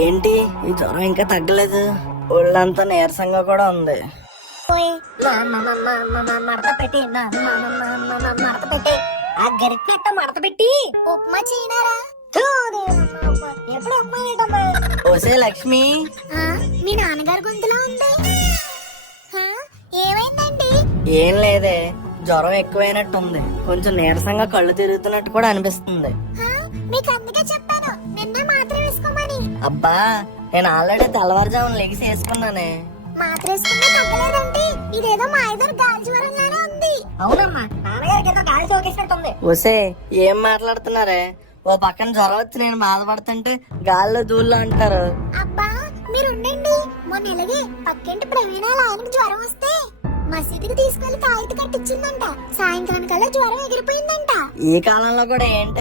ఏంటి ఈ జ్వరం ఇంకా తగ్గలేదు ఒళ్ళంతా నీరసంగా కూడా ఉంది మడత పెట్టి మడత ఆ మడత ఉప్మా చేయనారా. ఎప్పుడు ఉప్మా? ఓసే లక్ష్మి మీ నాన్నగారి గొంతులో ఉంది ఏమైందండి ఏం లేదే జ్వరం ఎక్కువైనట్టుంది కొంచెం నీరసంగా కళ్ళు తిరుగుతున్నట్టు కూడా అనిపిస్తుంది మీకు అందుకే చెప్పాను నిన్న మాత్రం వేసుకోమని. అబ్బా నేను ఆల్రెడీ తెల్లవారుజామున లెగిసి వేసుకున్నానే. మాత్ర ఇదేదో మా ఐదారు గాలి ఉంది. అవునమ్మా. నాన్నగారికి ఏదో గాలి సోకేసినట్టుంది ఓసే ఏం మాట్లాడుతున్నారే? ఓ పక్కన జ్వరం వచ్చి నేను బాధపడుతుంటే గాల్లో దూళ్ళు అంటారు. అబ్బా మీరు ఉండండి మొన్న ఇలాగే పక్కింటి ప్రవీణ వాళ్ళ ఆయనకి జ్వరం వస్తే మసీదుకి తీసుకెళ్ళి తాయితీ కట్టించిందంట సాయంత్రానికల్లా జ్వరం ఎగిరిపోయిందంట. ఈ కాలంలో కూడా ఏంటి?